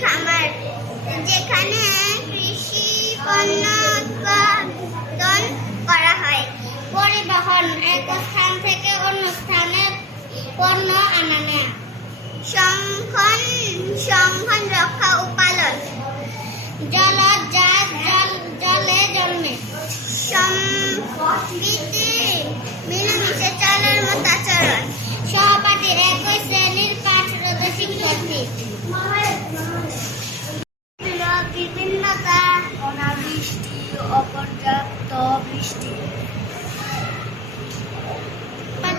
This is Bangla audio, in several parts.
খামার, যেখানে কৃষি পণ্য উৎপাদন করা হয়। পরিবহন এক স্থান থেকে অন্য স্থানে পণ্য আনা নেয়া। সংখন সংখন রক্ষা ও জলজ জাত, জল, জলে জন্মে। সম্প্রীতি মিলেমিশে চলার মতো অপর্যাপ্ত বৃষ্টি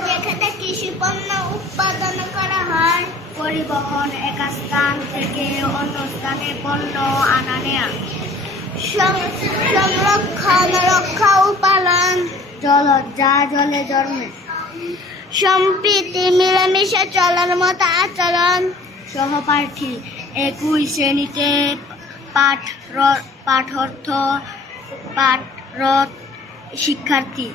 যেখানে কৃষি পণ্য উৎপাদন করা হয়। পরিবহন এক স্থান থেকে অন্য স্থানে পণ্য আনা নেয়া। সংরক্ষণ রক্ষা ও পালন। জল যা জলে জন্মে। সম্প্রীতি মিলেমিশে চলার মতো আচরণ। সহপাঠী একই শ্রেণীতে পাঠ পাঠর্থ পাঠরত শিক্ষার্থী।